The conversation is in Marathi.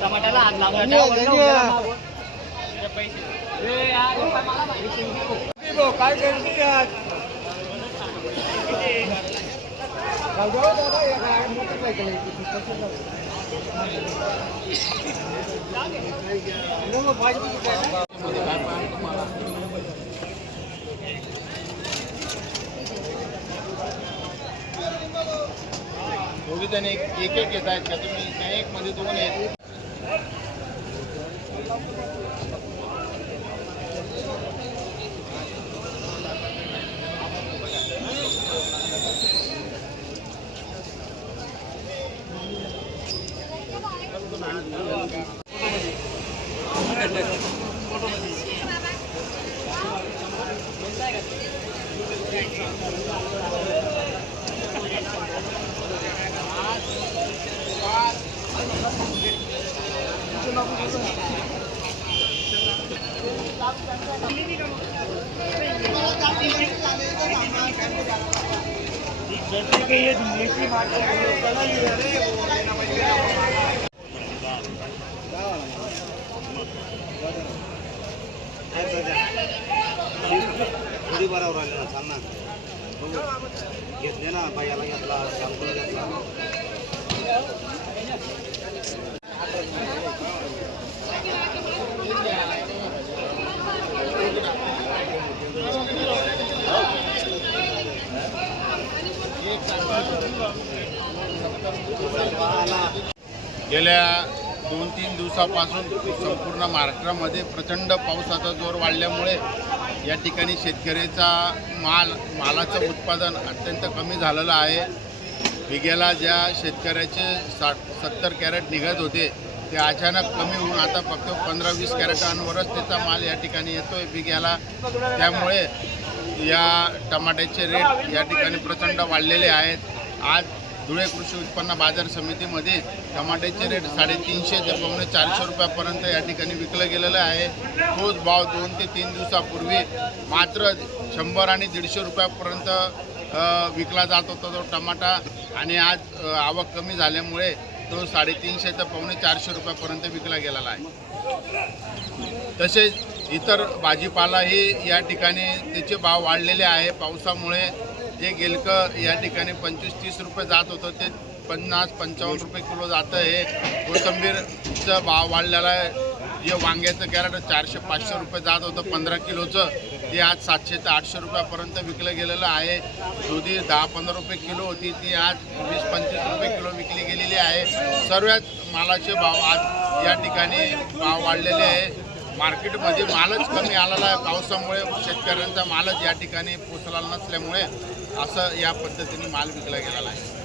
टमाट्याला हात लावला पैसे काय करते आज दोघी जण एक एक येत आहेत का तुम्ही? नाही, एक मध्ये दोन आहेत. थोडी बरोबर आले ना, सांग ना. घेतले ना बायाला, घेतला शॅम्पूला घेतला. गेल्या 2-3 दिवसापासून संपूर्ण महाराष्ट्रामध्ये प्रचंड पावसाचा जोर वाढल्यामुळे या ठिकाणी शेतकऱ्याचा मालाचं उत्पादन अत्यंत कमी झालेलं आहे. बिघ्याला ज्या शेतकऱ्याचे 60-70 कॅरेट निघत होते ते अचानक कमी होऊन आता फक्त 15-20 कॅरेटांवरच त्याचा माल या ठिकाणी येतोय बिघ्याला. त्यामुळे या टमाट्याचे रेट या ठिकाणी प्रचंड वाढलेले आहेत. आज धुळे कृषी उत्पन्न बाजार समितीमध्ये टमाट्याचे रेट 350 ते 450 रुपयापर्यंत या ठिकाणी विकलं गेलेलं आहे. तोच भाव 2 ते 3 दिवसापूर्वी मात्र 100 आणि 150 रुपयापर्यंत विकला जात होता तो टमाटा, आणि आज आवक कमी झाल्यामुळे तो 350 ते 450 रुपयापर्यंत विकला गेलेला आहे. तसेच इतर भाजीपालाही या ठिकाणी त्याचे भाव वाढलेले आहे. पावसामुळे जे गिलकं या ठिकाणी 25-30 रुपये जात होतं ते 50-55 रुपये किलो जातं आहे. कोथिंबीरचा भाव वाढलेला आहे. जे वांग्याचं कॅरेट 400-500 रुपये जात होतं 15 किलोचं, ते आज 700 ते 800 रुपयापर्यंत विकलं गेलेलं आहे. दुधी 10-15 रुपये किलो होती, ती आज 20-25 रुपये किलो विकली गेलेली आहे. सर्वच मालाचे भाव आज या ठिकाणी भाव वाढलेले आहे. मार्केटमध्ये मालच कमी आलेला आहे. पावसामुळे शेतकऱ्यांचा मालच या ठिकाणी पोचलेला नसल्यामुळे असं या पद्धतीने माल विकला गेलेला आहे.